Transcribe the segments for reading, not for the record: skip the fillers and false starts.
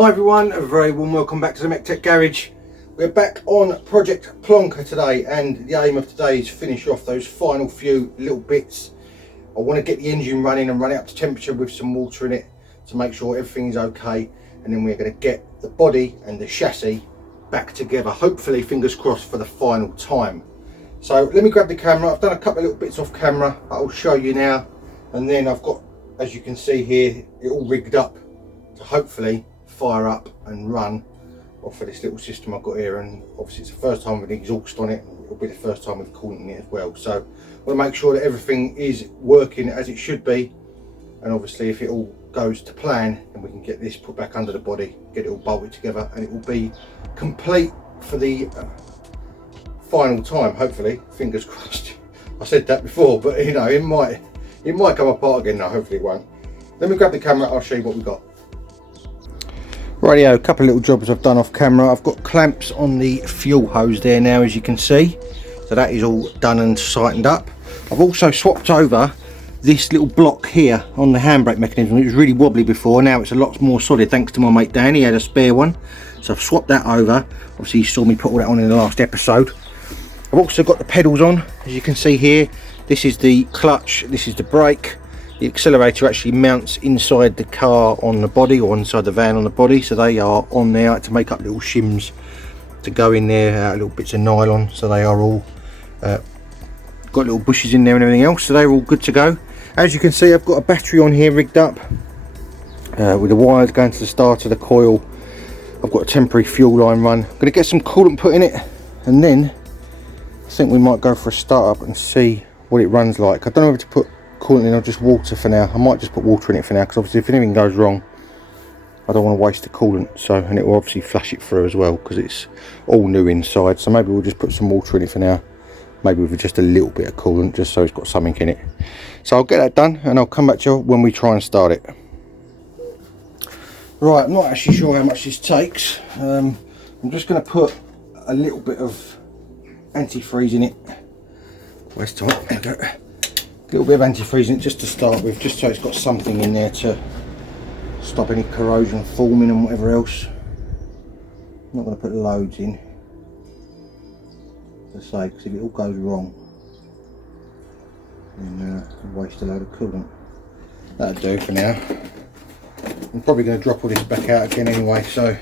Hi everyone, a very warm welcome back to the MEC-TEC garage. We're back on Project Plonker today, and the aim of today is finish off those final few little bits. I want to get the engine running and run it up to temperature with some water in it to make sure everything is okay, and then we're going to get the body and the chassis back together, hopefully, fingers crossed, for the final time. So let me grab the camera. I've done a couple of little bits off camera I'll show you now, and then I've got, as you can see here, it all rigged up to hopefully fire up and run off of this little system I've got here. And obviously it's the first time with an exhaust on it, it'll be the first time with coolant in it as well. So I want to make sure that everything is working as it should be, and obviously if it all goes to plan, then we can get this put back under the body, get it all bolted together, and it will be complete for the final time, hopefully, fingers crossed. I said that before, but you know, it might come apart again. No, hopefully it won't. Let me grab the camera, I'll show you what we've got. Rightio, a couple of little jobs I've done off camera. I've got clamps on the fuel hose there now, as you can see, so that is all done and tightened up. I've also swapped over this little block here on the handbrake mechanism. It was really wobbly before, now it's a lot more solid thanks to my mate Dan. He had a spare one, so I've swapped that over. Obviously you saw me put all that on in the last episode. I've also got the pedals on, as you can see here. This is the clutch, this is the brake. The accelerator actually mounts inside the car on the body, or inside the van on the body, so they are on there to make up little shims to go in there, little bits of nylon, so they are all got little bushes in there and everything else, so they're all good to go. As you can see, I've got a battery on here rigged up with the wires going to the start of the coil. I've got a temporary fuel line run. I'm going to get some coolant put in it, and then I think we might go for a start up and see what it runs like. I don't know if to put coolant in or just water for now. I might just put water in it for now, because obviously if anything goes wrong I don't want to waste the coolant, so, and it will obviously flush it through as well because it's all new inside. So maybe we'll just put some water in it for now, maybe with just a little bit of coolant, just so it's got something in it. So I'll get that done and I'll come back to you when we try and start it. Right, I'm not actually sure how much this takes. I'm just going to put a little bit of antifreeze in it. Where's the top? There we go. A little bit of antifreeze in it just to start with, just so it's got something in there to stop any corrosion forming and whatever else. I'm not going to put loads in, as I say, because if it all goes wrong then I'll waste a load of coolant. That'll do for now. I'm probably going to drop all this back out again anyway, so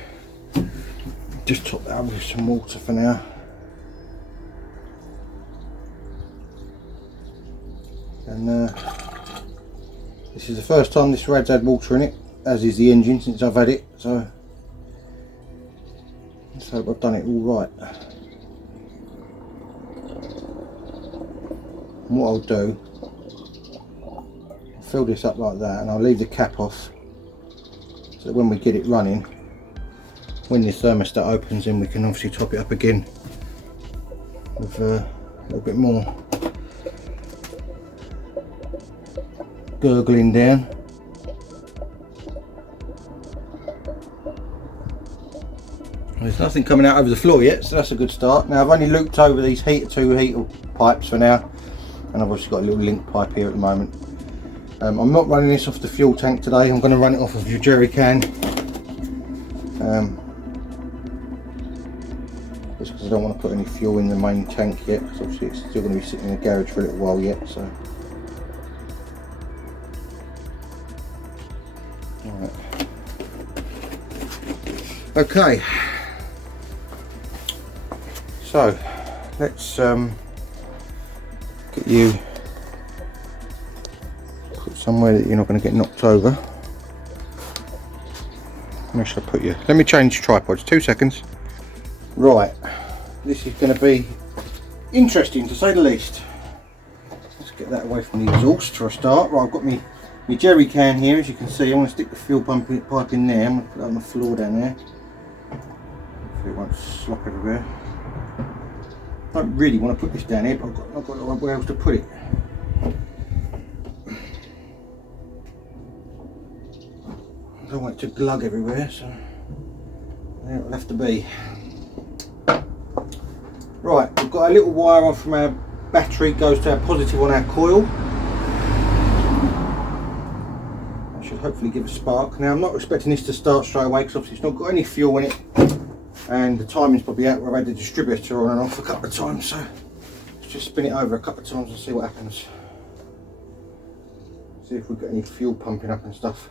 just top that up with some water for now. And this is the first time this rad's had water in it, as is the engine since I've had it, so let's hope I've done it all right. And what I'll do, I'll fill this up like that, and I'll leave the cap off so that when we get it running, when the thermostat opens, then we can obviously top it up again with a little bit more gurgling down. There's nothing coming out over the floor yet, so that's a good start. Now I've only looped over these two heater pipes for now, and I've obviously got a little link pipe here at the moment. I'm not running this off the fuel tank today, I'm going to run it off of your jerry can. Just because I don't want to put any fuel in the main tank yet, because obviously it's still going to be sitting in the garage for a little while yet. So alright. Okay, so let's get you put somewhere that you're not going to get knocked over. Where should I put you? Let me change tripods, 2 seconds. Right, this is going to be interesting to say the least. Let's get that away from the exhaust for a start. Right, I've got my jerry can here, as you can see. I want to stick the fuel pipe in there. I'm going to put that on the floor down there. Hopefully it won't slop everywhere. I don't really want to put this down here, but I've got nowhere else to put it. I don't want it to glug everywhere, so there it'll have to be. Right, we've got a little wire on from our battery, goes to our positive on our coil. That should should hopefully give a spark. Now I'm not expecting this to start straight away because obviously it's not got any fuel in it, and the timing's probably out where I've had the distributor on and off a couple of times, so let's just spin it over a couple of times and see what happens. See if we've got any fuel pumping up and stuff.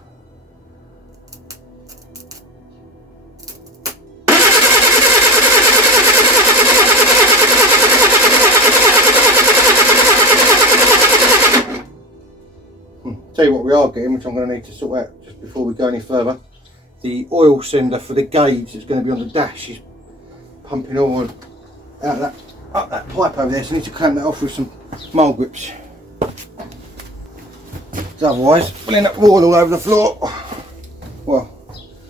Tell you what we are getting, which I'm going to need to sort out just before we go any further. The oil sender for the gauge that's going to be on the dash is pumping oil out that, up that pipe over there, so I need to clamp that off with some mole grips. Otherwise we'll end up oil all over the floor. Well,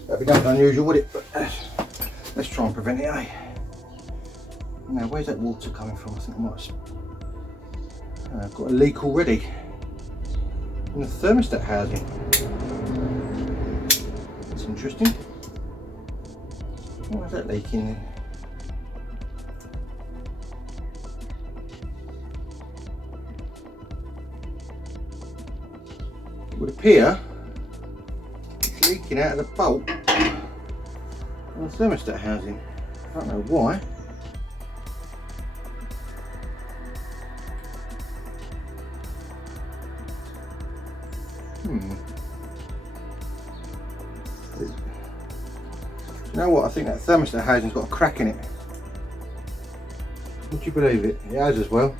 that'd be nothing unusual, would it? But let's try and prevent it, eh? Now where's that water coming from? I think I might have I've got a leak already in the thermostat housing. That's interesting. Why is that leaking there? It would appear it's leaking out of the bolt on the thermostat housing. I don't know why. You know what, I think that thermostat housing's got a crack in it. Would you believe it? It has as well.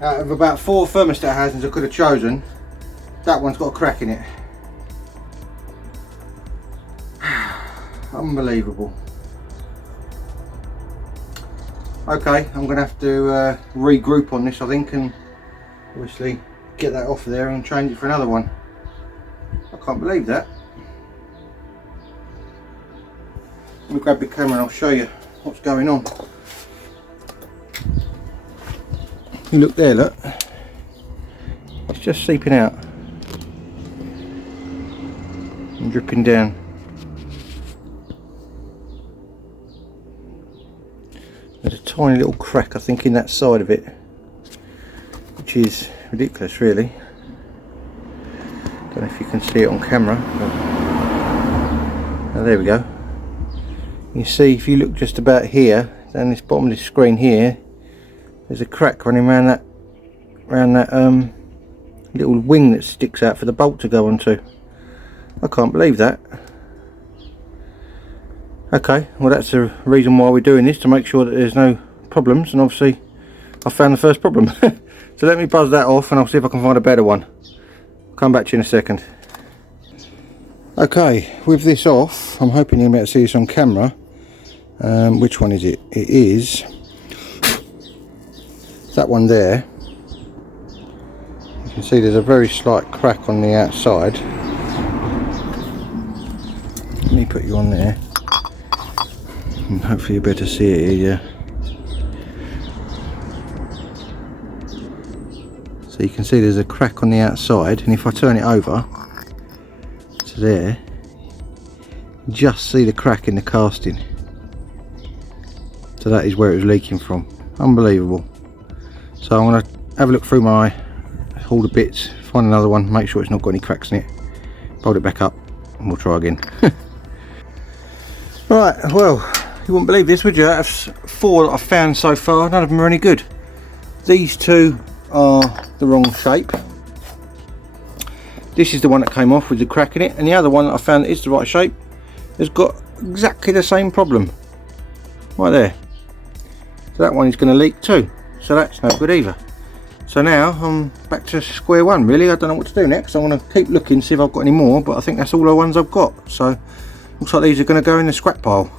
Out of about 4 thermostat housings I could have chosen, that one's got a crack in it. Unbelievable. Okay, I'm going to have to regroup on this, I think, and obviously get that off of there and change it for another one. I can't believe that. Let me grab the camera and I'll show you what's going on. You look there, look. It's just seeping out and dripping down. There's a tiny little crack, I think, in that side of it, which is ridiculous, really. Don't know if you can see it on camera. Oh, there we go. You see, if you look just about here, down this bottom of this screen here, there's a crack running around that little wing that sticks out for the bolt to go onto. I can't believe that. Okay, well that's the reason why we're doing this, to make sure that there's no problems, and obviously I found the first problem. So let me buzz that off and I'll see if I can find a better one. I'll come back to you in a second. Okay, with this off, I'm hoping you'll be able to see this on camera. Which one is it? It is that one there. You can see there's a very slight crack on the outside. Let me put you on there and hopefully you'll be able to see it here. So you can see there's a crack on the outside, and if I turn it over to there, just see the crack in the casting. So that is where it was leaking from. Unbelievable. So I'm going to have a look through all the bits, find another one, make sure it's not got any cracks in it, fold it back up, and we'll try again. Right, well, you wouldn't believe this, would you? That's 4 that I've found so far. None of them are any good. These 2 are the wrong shape. This is the one that came off with the crack in it, and the other one that I found that is the right shape has got exactly the same problem. Right there. So that one is going to leak too. So that's no good either. So now I'm back to square one, really. I don't know what to do next. I'm going to keep looking, see if I've got any more, but I think that's all the ones I've got. So looks like these are going to go in the scrap pile.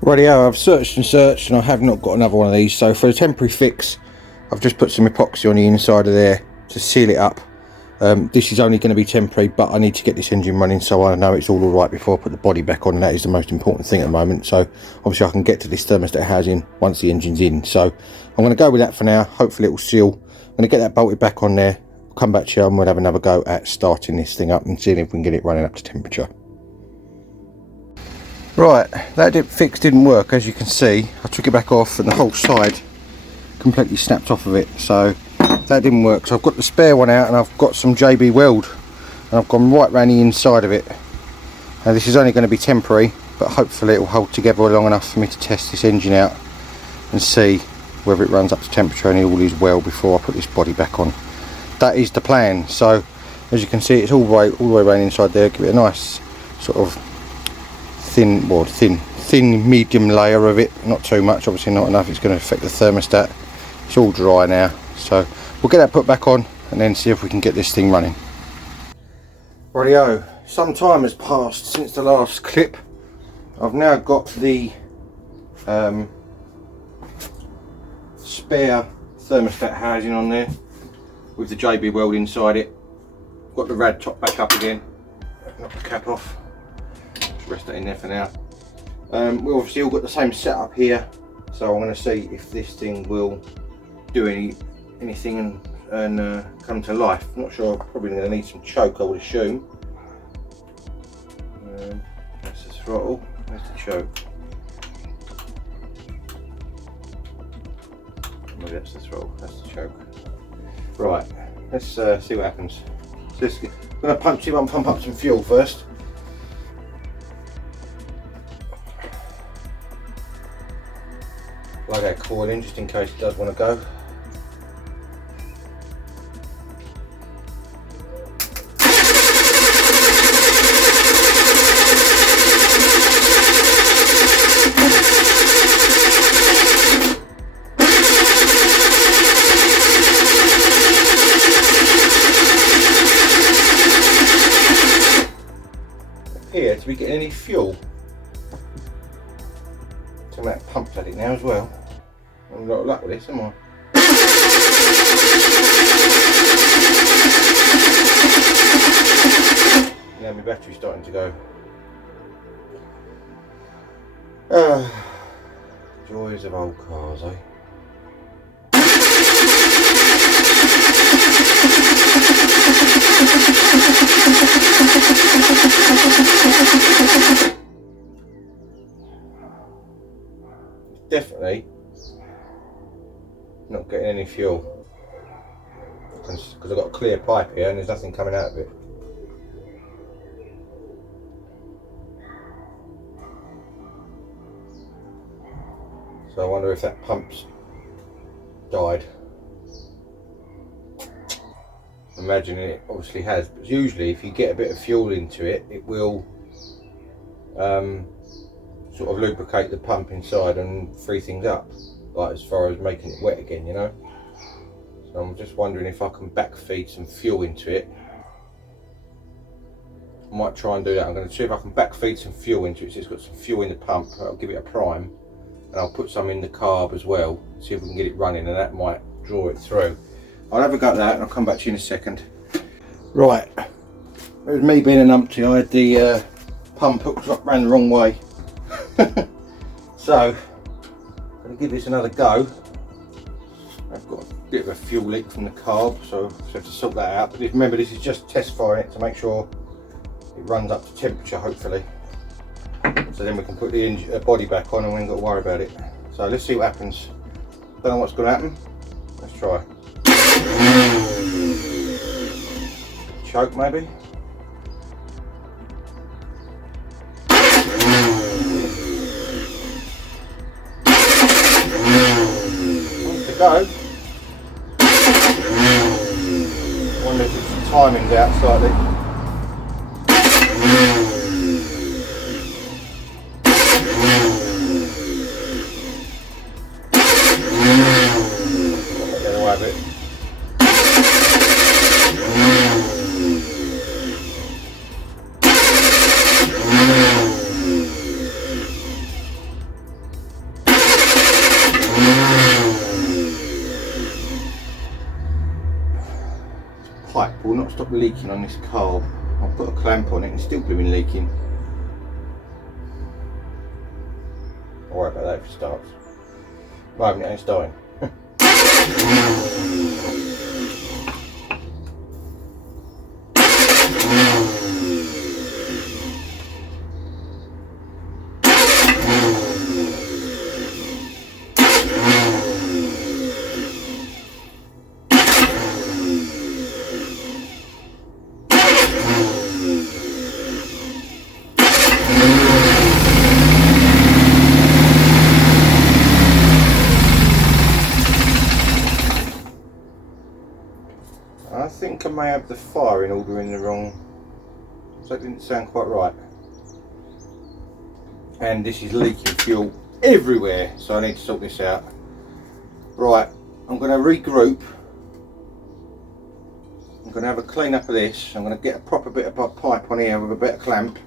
Rightio, I've searched and I have not got another one of these. So for a temporary fix, I've just put some epoxy on the inside of there to seal it up. This is only going to be temporary, but I need to get this engine running so I know it's all alright before I put the body back on, and that is the most important thing at the moment. So obviously I can get to this thermostat housing once the engine's in. So I'm going to go with that for now. Hopefully it will seal. I'm going to get that bolted back on there, I'll come back to you and we'll have another go at starting this thing up and seeing if we can get it running up to temperature. Right, that fix didn't work, as you can see. I took it back off and the whole side completely snapped off of it. So that didn't work. So I've got the spare one out and I've got some JB Weld and I've gone right round the inside of it. Now this is only going to be temporary, but hopefully it will hold together long enough for me to test this engine out and see whether it runs up to temperature and all is well before I put this body back on. That is the plan. So as you can see, it's all the way around inside there. Give it a nice sort of thin medium layer of it, not too much, obviously not enough, it's going to affect the thermostat. It's all dry now, so we'll get that put back on and then see if we can get this thing running. Rightio, some time has passed since the last clip. I've now got the spare thermostat housing on there with the JB Weld inside it. Got the rad top back up again, knock the cap off, just rest that in there for now. We've obviously all got the same setup here, so I'm going to see if this thing will do anything and come to life. I'm not sure, I'm probably going to need some choke, I would assume. That's the throttle, there's the choke. Maybe that's the throttle, that's the choke. Right, let's see what happens. So I'm going to pump up some fuel first. Plug that coil in just in case it does want to go. Here to be getting any fuel. So that pump's at it now as well. I'm not luck with this, am I? Now my battery's starting to go. Joys of old cars, eh? Definitely not getting any fuel because I've got a clear pipe here and there's nothing coming out of it. So I wonder if that pump's died. Imagine it obviously has, but usually if you get a bit of fuel into it, it will sort of lubricate the pump inside and free things up, like as far as making it wet again, you know. So I'm just wondering if I can backfeed some fuel into it. I might try and do that. I'm going to see if I can backfeed some fuel into it. So it's got some fuel in the pump. I'll give it a prime and I'll put some in the carb as well, see if we can get it running, and that might draw it through. I'll have a go at that and I'll come back to you in a second. Right, it was me being a numpty. I had the pump hooked up round the wrong way. So I'm going to give this another go. I've got a bit of a fuel leak from the carb, so I have to sort that out. But remember, this is just test firing it to make sure it runs up to temperature, hopefully. So then we can put the body back on and we ain't got to worry about it. So let's see what happens. Don't know what's going to happen. Let's try. Choke maybe. Go. Wonder if the timing's out slightly. Get away with it. Pipe will not stop leaking on this carb. I'll put a clamp on it and it's still blooming leaking. I'll worry about that if it starts. Right, it ain't starting. I think I may have the firing order in the wrong, so that didn't sound quite right. And this is leaking fuel everywhere, so I need to sort this out. Right, I'm going to regroup. I'm going to have a clean up of this. I'm going to get a proper bit of pipe on here with a better clamp.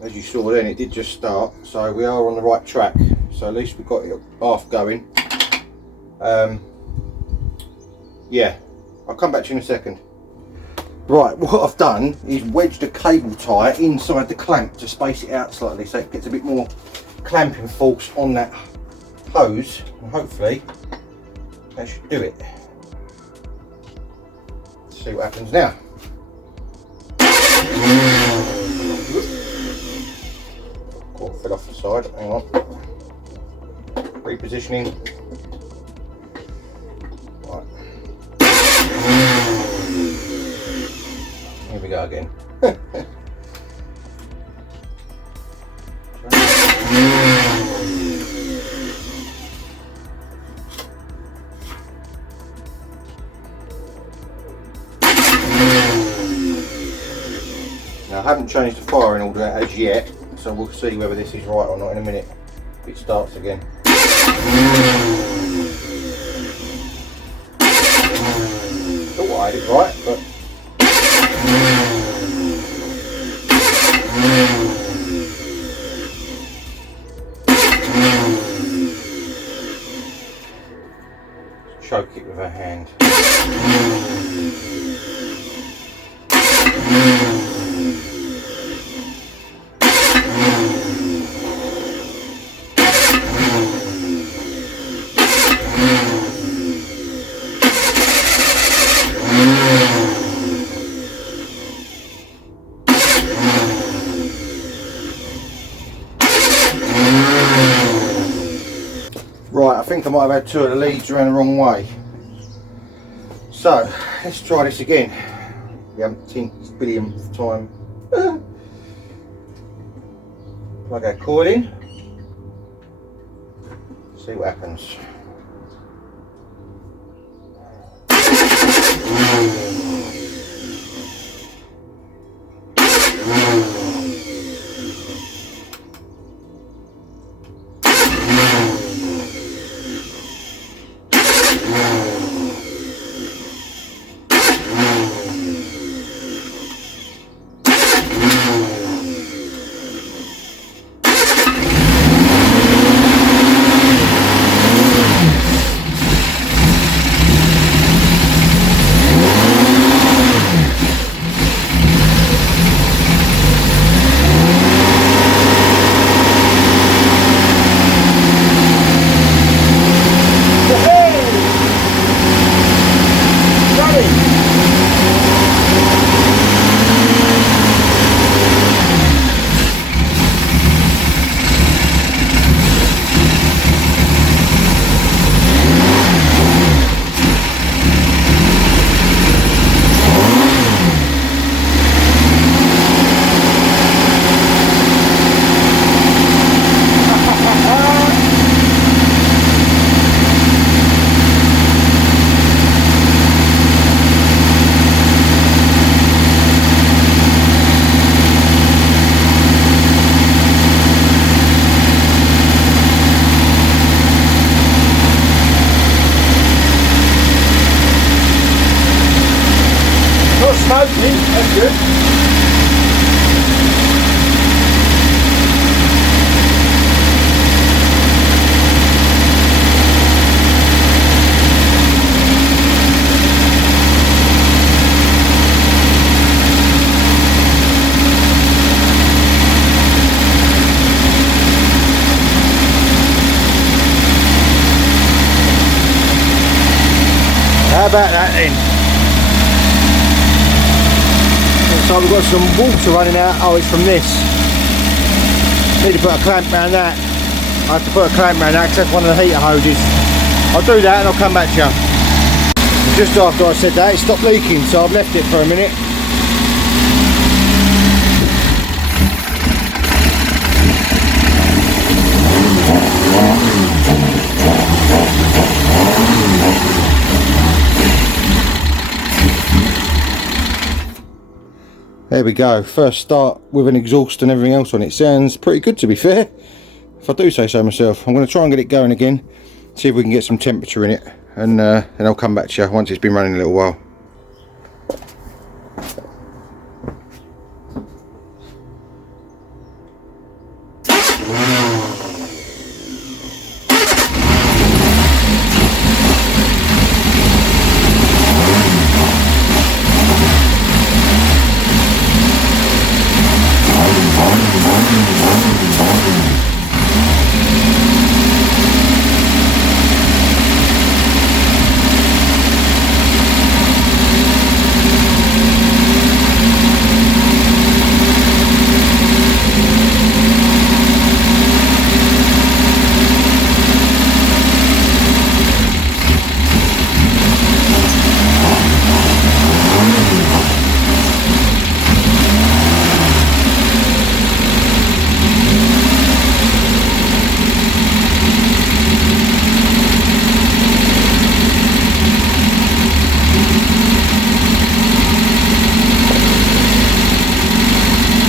As you saw then, it did just start, so we are on the right track. So at least we've got it half going. Yeah, I'll come back to you in a second. Right, what I've done is wedged a cable tie inside the clamp to space it out slightly so it gets a bit more clamping force on that hose, and hopefully that should do it. Let's see what happens now. Cord fell off the side, hang on. Repositioning. Right. Here we go again. Now I haven't changed the firing order as yet, so we'll see whether this is right or not in a minute if it starts again. Thought I had it right, but choke it with a hand. Right, I think I might have had two of the leads around the wrong way. So, let's try this again. The umpteenth billionth time. Plug our coil in. See what happens. That's good. How about that then? So we've got some water running out. Oh, it's from this. Need to put a clamp around that. I have to put a clamp around that because that's one of the heater hoses. I'll do that and I'll come back to you. Just after I said that, it stopped leaking, so I've left it for a minute. There we go, first start with an exhaust and everything else on it. Sounds pretty good, to be fair, if I do say so myself. I'm going to try and get it going again, see if we can get some temperature in it, and then I'll come back to you once it's been running a little while.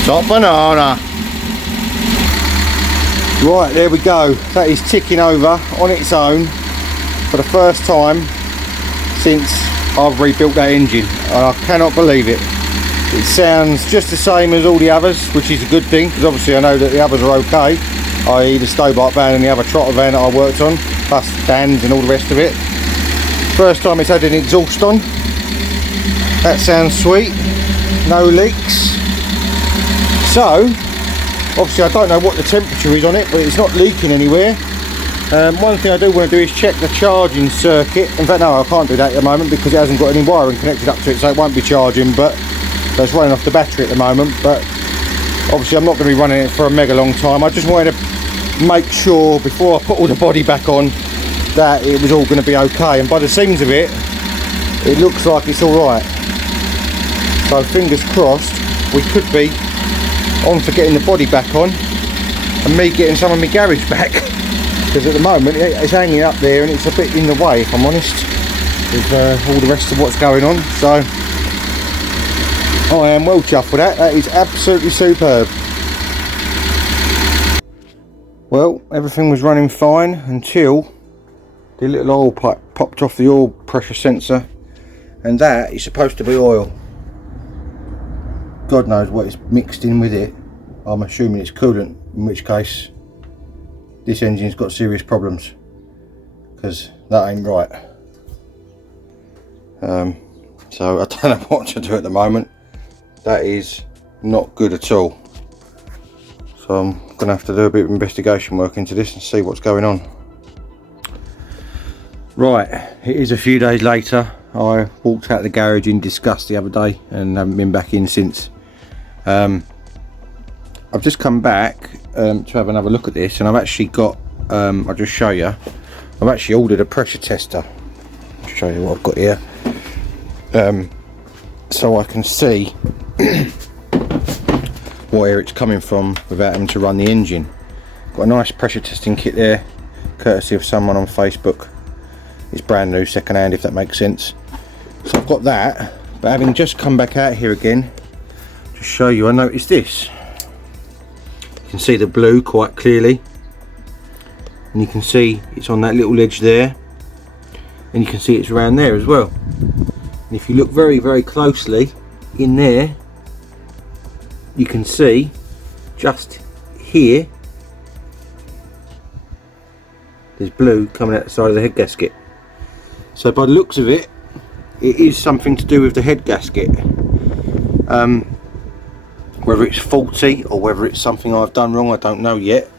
Top banana. Right, there we go. That is ticking over on its own for the first time since I've rebuilt that engine, and I cannot believe it. It sounds just the same as all the others, which is a good thing, because obviously I know that the others are okay, i.e. the Stobart van and the other trotter van that I worked on, plus Dan's and all the rest of it. First time it's had an exhaust on. That sounds sweet. No leaks. So, obviously I don't know what the temperature is on it, but it's not leaking anywhere. One thing I do want to do is check the charging circuit. In fact, no, I can't do that at the moment because it hasn't got any wiring connected up to it, so it won't be charging, but so it's running off the battery at the moment. But obviously I'm not going to be running it for a mega long time. I just wanted to make sure before I put all the body back on that it was all going to be okay, and by the seams of it, it looks like it's alright. So fingers crossed, we could be on for getting the body back on and me getting some of my garage back, because at the moment it's hanging up there and it's a bit in the way, if I'm honest, with all the rest of what's going on. So I am well chuffed with that. That is absolutely superb. Well, everything was running fine until the little oil pipe popped off the oil pressure sensor, and that is supposed to be oil. God knows what is mixed in with it. I'm assuming it's coolant, in which case this engine's got serious problems, because that ain't right. So I don't know what to do at the moment. That is not good at all. So I'm going to have to do a bit of investigation work into this and see what's going on. Right, it is a few days later. I walked out of the garage in disgust the other day and haven't been back in since. I've just come back to have another look at this, and I've actually got, I'll just show you, I've actually ordered a pressure tester. I'll show you what I've got here, so I can see where it's coming from without having to run the engine. Got a nice pressure testing kit there, courtesy of someone on Facebook. It's brand new, second hand, if that makes sense. So I've got that, but having just come back out here again to show you, I noticed this. You can see the blue quite clearly, and you can see it's on that little edge there, and you can see it's around there as well. And if you look very, very closely in there, you can see just here there's blue coming out the side of the head gasket. So by the looks of it, it is something to do with the head gasket. Whether it's faulty or whether it's something I've done wrong, I don't know yet.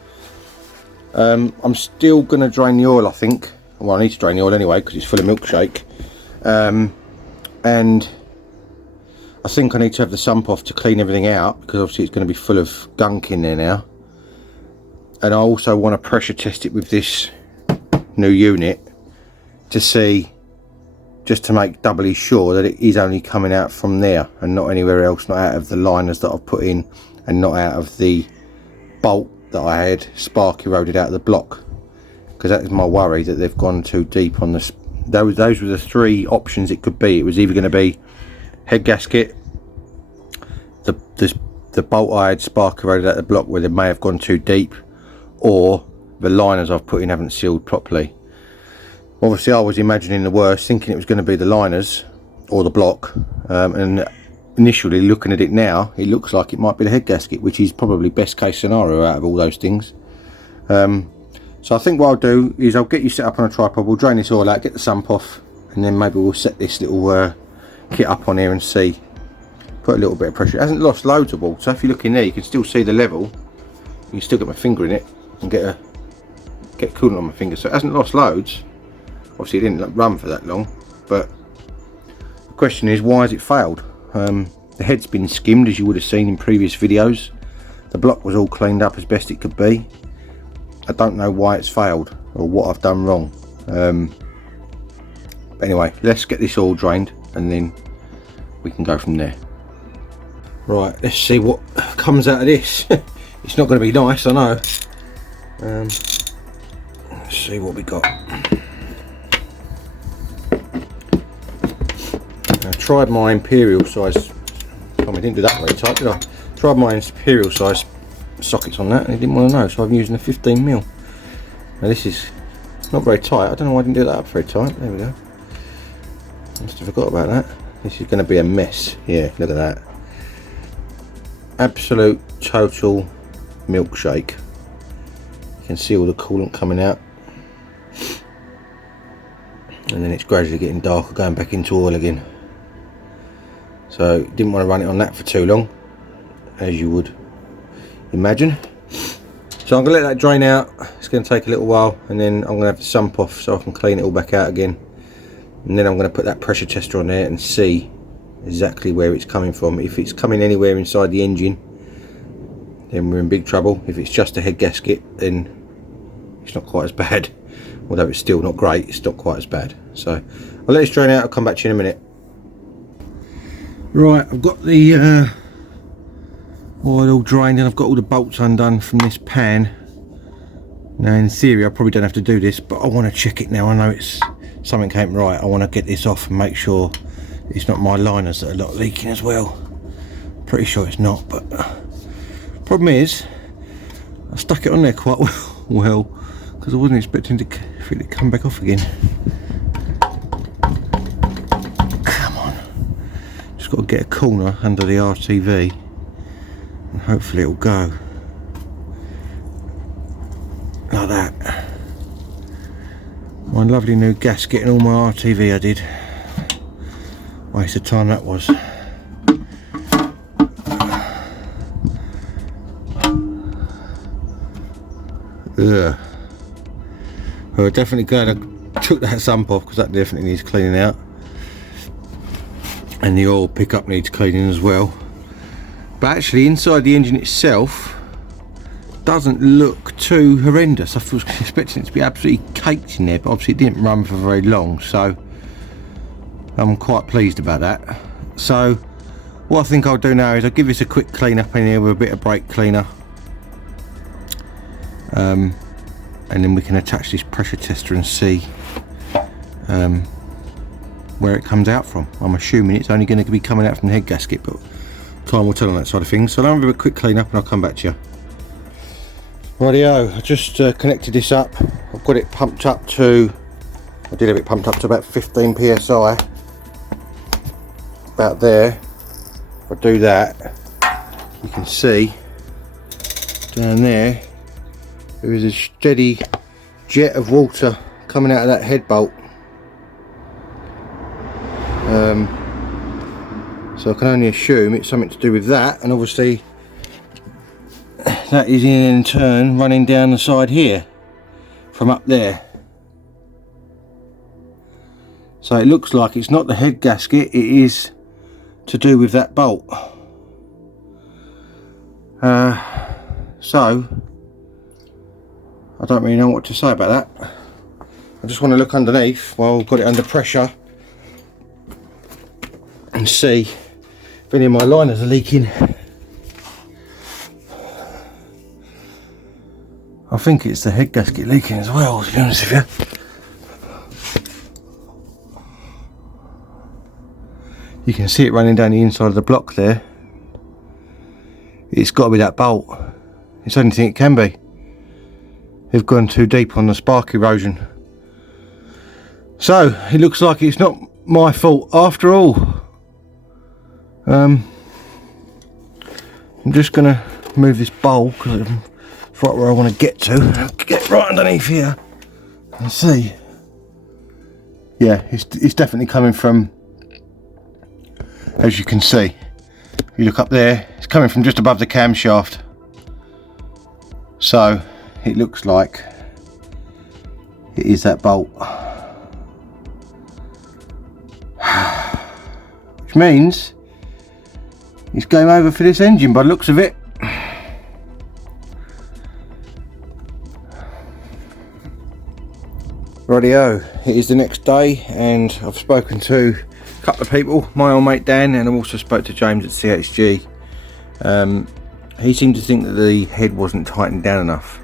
I'm still going to drain the oil, I think. Well, I need to drain the oil anyway because it's full of milkshake. And I think I need to have the sump off to clean everything out, because obviously it's going to be full of gunk in there now. And I also want to pressure test it with this new unit to see, just to make doubly sure that it is only coming out from there and not anywhere else, not out of the liners that I've put in, and not out of the bolt that I had spark eroded out of the block, because that is my worry, that they've gone too deep on this. Those were the three options it could be. It was either going to be head gasket, the bolt I had spark corroded at the block where they may have gone too deep, or the liners I've put in haven't sealed properly. Obviously I was imagining the worst, thinking it was going to be the liners or the block, and initially looking at it now, it looks like it might be the head gasket, which is probably best case scenario out of all those things. So I think what I'll do is I'll get you set up on a tripod, we'll drain this oil out, get the sump off, and then maybe we'll set this little kit up on here and see, put a little bit of pressure. It hasn't lost loads of water, so if you look in there you can still see the level. You can still get my finger in it and get coolant on my finger, so it hasn't lost loads. Obviously it didn't run for that long, but the question is, why has it failed? The head's been skimmed, as you would have seen in previous videos. The block was all cleaned up as best it could be. I don't know why it's failed or what I've done wrong. Anyway, let's get this all drained and then we can go from there. Right, let's see what comes out of this. It's not going to be nice, I know. Let's see what we got. I tried my imperial size. I didn't do that very tight, did I? Tried my imperial size sockets on that and it didn't want to know, so I'm using a 15mm. Now this is not very tight. I don't know why I didn't do that up very tight. There we go. Must have forgot about that. This is going to be a mess. Yeah, look at that. Absolute total milkshake. You can see all the coolant coming out, and then it's gradually getting darker, going back into oil again. So didn't want to run it on that for too long, as you would imagine. So I'm going to let that drain out. It's going to take a little while, and then I'm going to have the sump off so I can clean it all back out again. And then I'm going to put that pressure tester on there and see exactly where it's coming from. If it's coming anywhere inside the engine, then we're in big trouble. If it's just a head gasket, then it's not quite as bad. Although it's still not great, it's not quite as bad. So I'll let this drain out. I'll come back to you in a minute. Right, I've got the oil all drained and I've got all the bolts undone from this pan. Now in theory I probably don't have to do this, but I want to check it now. I know it's something ain't right. I want to get this off and make sure it's not my liners that are not leaking as well. Pretty sure it's not, but problem is I stuck it on there quite well because I wasn't expecting for it to come back off again. Come on, just got to get a corner under the RTV and hopefully it'll go like that. My lovely new gasket and all my RTV I did. Waste of time that was. Ugh. Well, definitely glad I took that sump off because that definitely needs cleaning out. And the oil pickup needs cleaning as well. But actually inside the engine itself doesn't look too horrendous. I was expecting it to be absolutely caked in there, but obviously it didn't run for very long, so I'm quite pleased about that. So what I think I'll do now is I'll give this a quick clean up in here with a bit of brake cleaner, and then we can attach this pressure tester and see where it comes out from. I'm assuming it's only going to be coming out from the head gasket, but time will tell on that side of things. So I'll have a quick clean up and I'll come back to you. Rightio, I just connected this up. I've got it pumped up to, I did have it pumped up to about 15 psi, about there. If I do that, you can see down there is a steady jet of water coming out of that head bolt. So I can only assume it's something to do with that, and obviously that is in turn running down the side here from up there. So it looks like it's not the head gasket, it is to do with that bolt. So I don't really know what to say about that. I just want to look underneath while I've got it under pressure and see if any of my liners are leaking. I think it's the head gasket leaking as well, to be honest with you. You can see it running down the inside of the block there. It's got to be that bolt. It's the only thing it can be. They've gone too deep on the spark erosion. So it looks like it's not my fault after all. I'm just gonna move this bowl because I'm right where I want to get to. I'll get right underneath here and see. Yeah, it's definitely coming from, as you can see, if you look up there, it's coming from just above the camshaft. So it looks like it is that bolt. Which means it's game over for this engine by the looks of it. Rightio, it is the next day and I've spoken to a couple of people, my old mate Dan, and I've also spoke to James at CHG. He seemed to think that the head wasn't tightened down enough.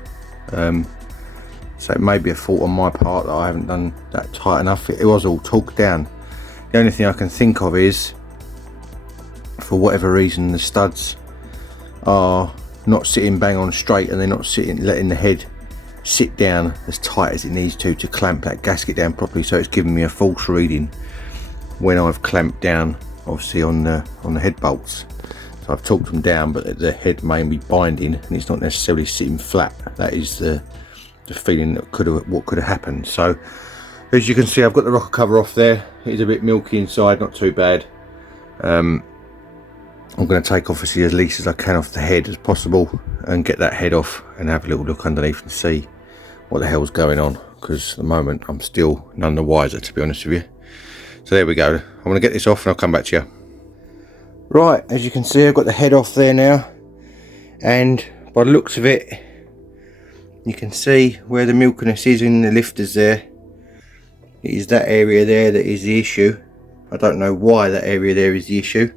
So it may be a fault on my part that I haven't done that tight enough. It was all torqued down. The only thing I can think of is, for whatever reason, the studs are not sitting bang on straight and they're not letting the head sit down as tight as it needs to clamp that gasket down properly, so it's giving me a false reading when I've clamped down, obviously on the head bolts. So I've torqued them down, but the head may be binding and it's not necessarily sitting flat. That is the feeling that what could have happened. So as you can see, I've got the rocker cover off there. It is a bit milky inside, not too bad. I'm going to take obviously as least as I can off the head as possible and get that head off and have a little look underneath and see what the hell's going on, because at the moment I'm still none the wiser, to be honest with you. So there we go. I'm going to get this off and I'll come back to you. Right, as you can see, I've got the head off there now, and by the looks of it, you can see where the milkiness is in the lifters there. It is that area there that is the issue. I don't know why that area there is the issue.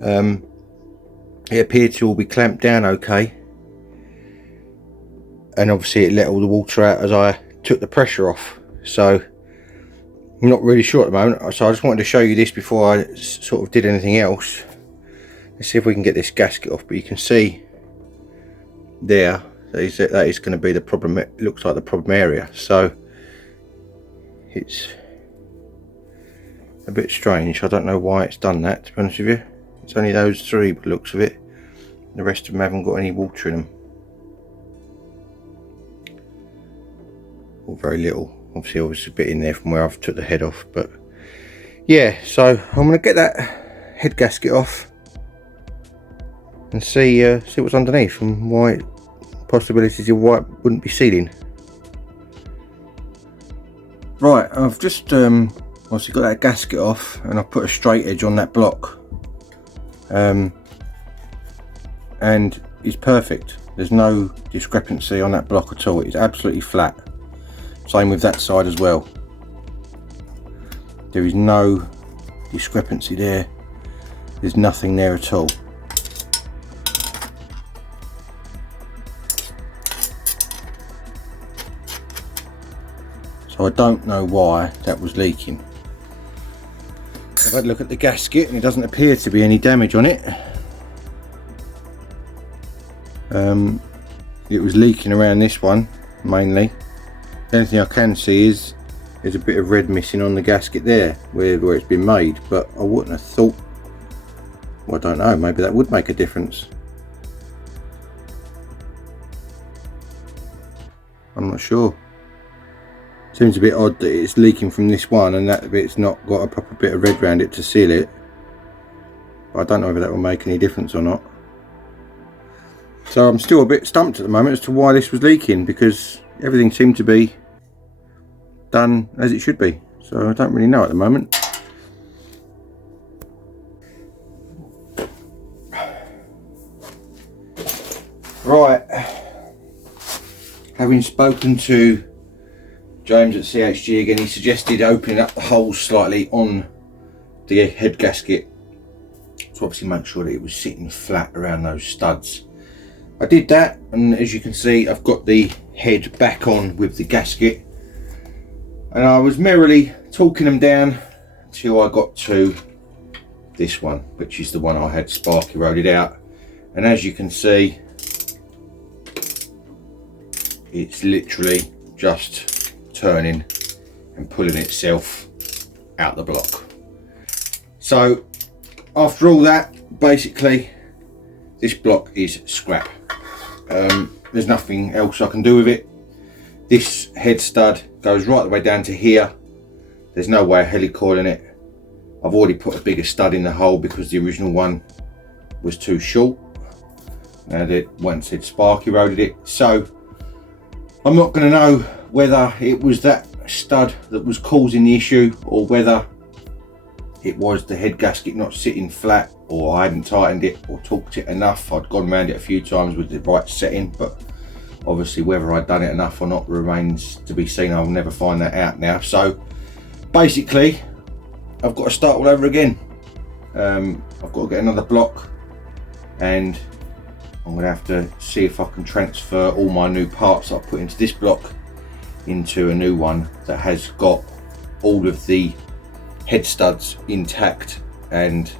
It appeared to all be clamped down okay, and obviously it let all the water out as I took the pressure off, so I'm not really sure at the moment. So I just wanted to show you this before I sort of did anything else. Let's see if we can get this gasket off. But you can see there that is going to be the problem. It looks like the problem area, so it's a bit strange. I don't know why it's done that, to be honest with you. It's only those three by the looks of it. The rest of them haven't got any water in them, or very little. Obviously there was a bit in there from where I've took the head off, but yeah, so I'm going to get that head gasket off and see what's underneath and why, possibilities of why it wouldn't be sealing. Right, I've just obviously got that gasket off and I've put a straight edge on that block, and it's perfect. There's no discrepancy on that block at all. It's absolutely flat. Same with that side as well. There is no discrepancy there. There's nothing there at all. So I don't know why that was leaking. I've had a look at the gasket and it doesn't appear to be any damage on it. It was leaking around this one mainly. The only thing I can see is there's a bit of red missing on the gasket there where it's been made, but I wouldn't have thought, well, I don't know, maybe that would make a difference. I'm not sure. Seems a bit odd that it's leaking from this one and that bit's not got a proper bit of red around it to seal it. But I don't know whether that will make any difference or not. So I'm still a bit stumped at the moment as to why this was leaking, because everything seemed to be done as it should be. So I don't really know at the moment. Right, having spoken to James at CHG again, he suggested opening up the holes slightly on the head gasket to obviously make sure that it was sitting flat around those studs. I did that, and as you can see, I've got the head back on with the gasket, and I was merrily torquing them down until I got to this one, which is the one I had spark eroded out, and as you can see, it's literally just turning and pulling itself out the block. So after all that, basically this block is scrap. There's nothing else I can do with it. This head stud goes right the way down to here. There's no way of helicoiling it. I've already put a bigger stud in the hole because the original one was too short. And once it spark eroded it. So I'm not going to know whether it was that stud that was causing the issue, or whether it was the head gasket not sitting flat, or I hadn't tightened it or torqued it enough. I'd gone around it a few times with the right setting, but obviously whether I'd done it enough or not remains to be seen. I'll never find that out now. So basically I've got to start all over again. I've got to get another block, and I'm going to have to see if I can transfer all my new parts that I put into this block into a new one that has got all of the head studs intact and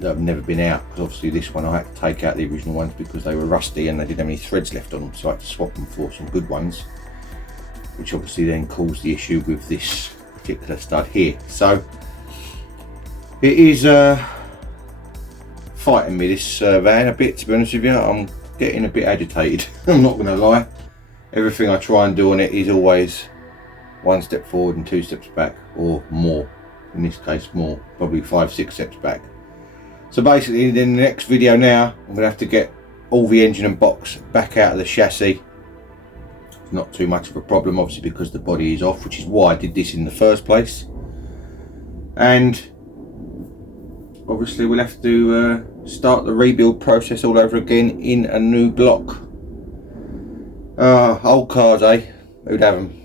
that have never been out, because obviously this one I had to take out the original ones because they were rusty and they didn't have any threads left on them, so I had to swap them for some good ones, which obviously then caused the issue with this particular stud here. So it is fighting me, this van, a bit, to be honest with you. I'm getting a bit agitated. I'm not going to lie. Everything I try and do on it is always one step forward and 2 steps back, or more. In this case more, probably 5-6 steps back. So basically in the next video now, I'm going to have to get all the engine and box back out of the chassis. It's not too much of a problem, obviously, because the body is off, which is why I did this in the first place. And obviously we'll have to start the rebuild process all over again in a new block. Old cars, eh? Who'd have them?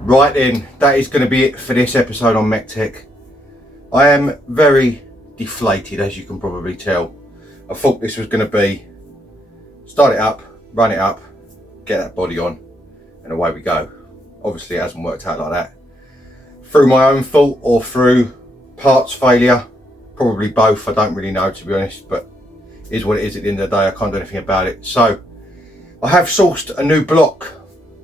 Right then, that is going to be it for this episode on MEC-TEC. I am very deflated, as you can probably tell. I thought this was going to be start it up, run it up, get that body on, and away we go. Obviously it hasn't worked out like that. Through my own fault or through parts failure, probably both, I don't really know, to be honest, but it is what it is at the end of the day. I can't do anything about it. So I have sourced a new block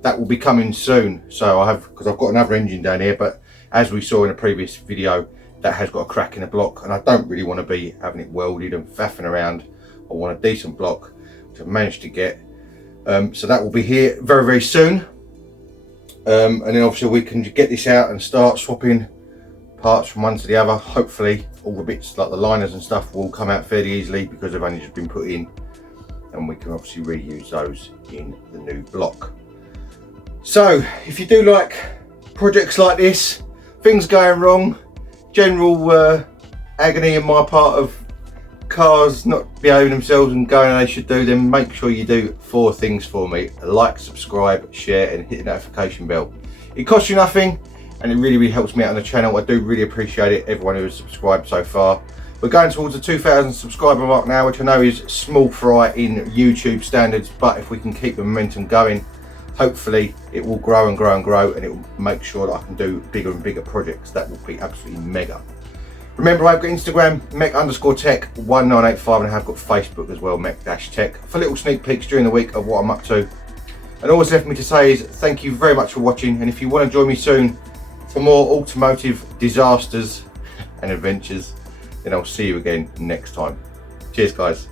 that will be coming soon. So I have, because I've got another engine down here, but as we saw in a previous video, that has got a crack in the block, and I don't really want to be having it welded and faffing around. I want a decent block to manage to get. So that will be here very, very soon. And then obviously we can get this out and start swapping parts from one to the other. Hopefully all the bits like the liners and stuff will come out fairly easily because they've only just been put in, and we can obviously reuse those in the new block. So if you do like projects like this, things going wrong, general agony on my part of cars not behaving themselves and going how they should do, then make sure you do 4 things for me: like, subscribe, share, and hit the notification bell. It costs you nothing, and it really, really helps me out on the channel. I do really appreciate it, everyone who has subscribed so far. We're going towards the 2,000 subscriber mark now, which I know is small fry in YouTube standards, but if we can keep the momentum going, hopefully it will grow and grow and grow, and it will make sure that I can do bigger and bigger projects. That will be absolutely mega. Remember, I've got Instagram, MEC_TEC1985, and I have got Facebook as well, MEC-TEC, for little sneak peeks during the week of what I'm up to. And all that's left for me to say is thank you very much for watching, and if you want to join me soon for more automotive disasters and adventures, then I'll see you again next time. Cheers, guys.